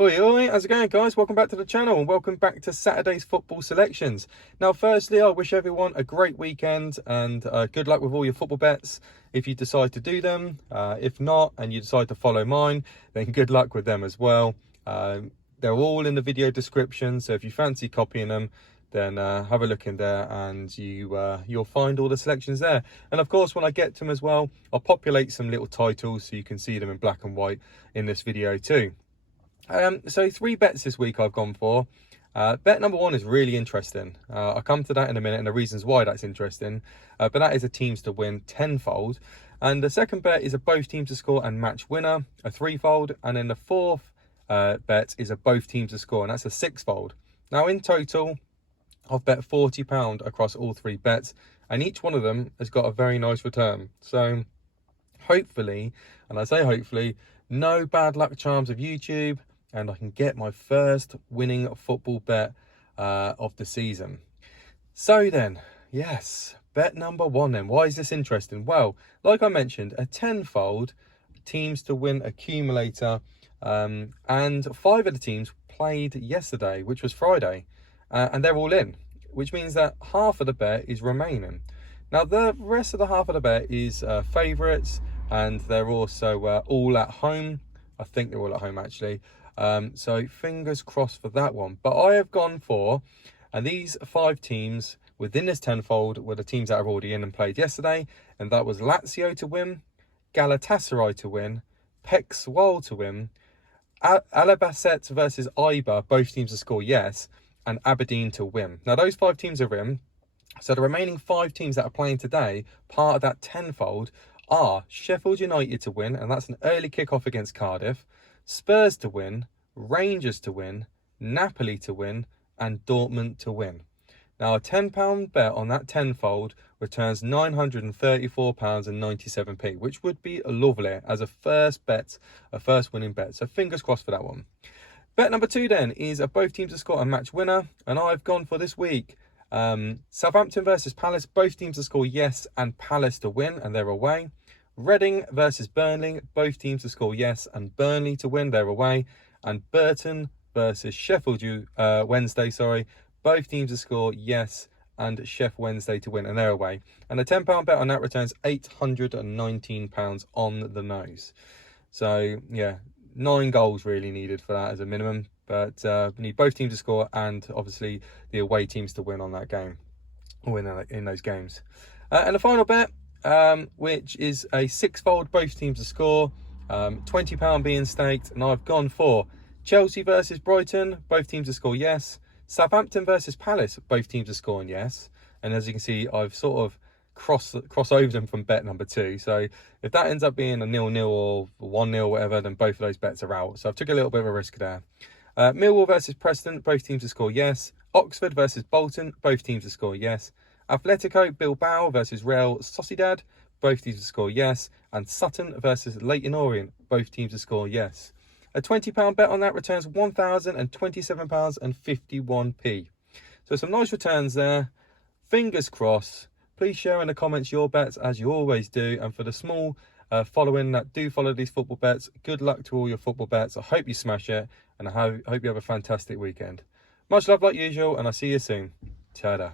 Oi, oi, how's it going, guys? Welcome back to the channel and welcome back to Saturday's football selections. Now, firstly, I wish everyone a great weekend and good luck with all your football bets if you decide to do them. If not, and you decide to follow mine, then good luck with them as well. They're all in the video description, so if you fancy copying them, then have a look in there and you'll find all the selections there. And of course, when I get to them as well, I'll populate some little titles so you can see them in black and white in this video too. So 3 bets this week I've gone for. Bet number 1 is really interesting. I'll come to that in a minute and the reasons why that's interesting. But that is a teams to win tenfold. And the second bet is a both teams to score and match winner, a 3-fold. And then the fourth bet is a both teams to score, and that's a 6-fold. Now in total, I've bet £40 across all 3 bets, and each one of them has got a very nice return. So hopefully, and I say hopefully, no bad luck charms of YouTube, and I can get my first winning football bet of the season. So then, yes, bet number 1 then. Why is this interesting? Well, like I mentioned, a tenfold teams to win accumulator, and 5 of the teams played yesterday, which was Friday, and they're all in, which means that half of the bet is remaining. Now, the rest of the half of the bet is favourites, and they're also all at home. I think they're all at home, actually. So fingers crossed for that one. But I have gone for, and these 5 teams within this tenfold were the teams that are already in and played yesterday. And that was Lazio to win, Galatasaray to win, PEC Zwolle to win, Alabacete versus Eibar, both teams to score yes, and Aberdeen to win. Now those 5 teams are in. So the remaining 5 teams that are playing today, part of that tenfold, are Sheffield United to win, and that's an early kickoff against Cardiff, Spurs to win, Rangers to win, Napoli to win, and Dortmund to win. Now a £10 bet on that tenfold returns £934.97, which would be lovely as a first bet, a first winning bet. So fingers crossed for that one. Bet number 2 then is a both teams to score and match winner, and I've gone for this week Southampton versus Palace, both teams to score yes and Palace to win, and they're away. Reading versus Burnley, both teams to score yes and Burnley to win, they're away. And Burton versus Sheffield Wednesday, both teams to score yes and Sheff Wednesday to win, and they're away. And a £10 bet on that returns £819 on the nose. So yeah, 9 goals really needed for that as a minimum. But we need both teams to score and obviously the away teams to win on that game, or in those games. And the final bet, which is a 6-fold both teams to score, £20 being staked, and I've gone for Chelsea versus Brighton, both teams to score yes, Southampton versus Palace, both teams to score and yes. And as you can see, I've sort of cross over them from bet number 2. So if that ends up being a 0-0 or 1-0 whatever, then both of those bets are out. So I've took a little bit of a risk there. Millwall versus Preston, both teams to score yes. Oxford versus Bolton, both teams to score yes. Atletico Bilbao versus Real Sociedad, both teams to score yes. And Sutton versus Leyton Orient, both teams to score yes. A £20 bet on that returns £1,027.51. So some nice returns there. Fingers crossed. Please share in the comments your bets as you always do. And for the small following that do follow these football bets, good luck to all your football bets. I hope you smash it, and I hope you have a fantastic weekend. Much love like usual, and I'll see you soon. Ta-da.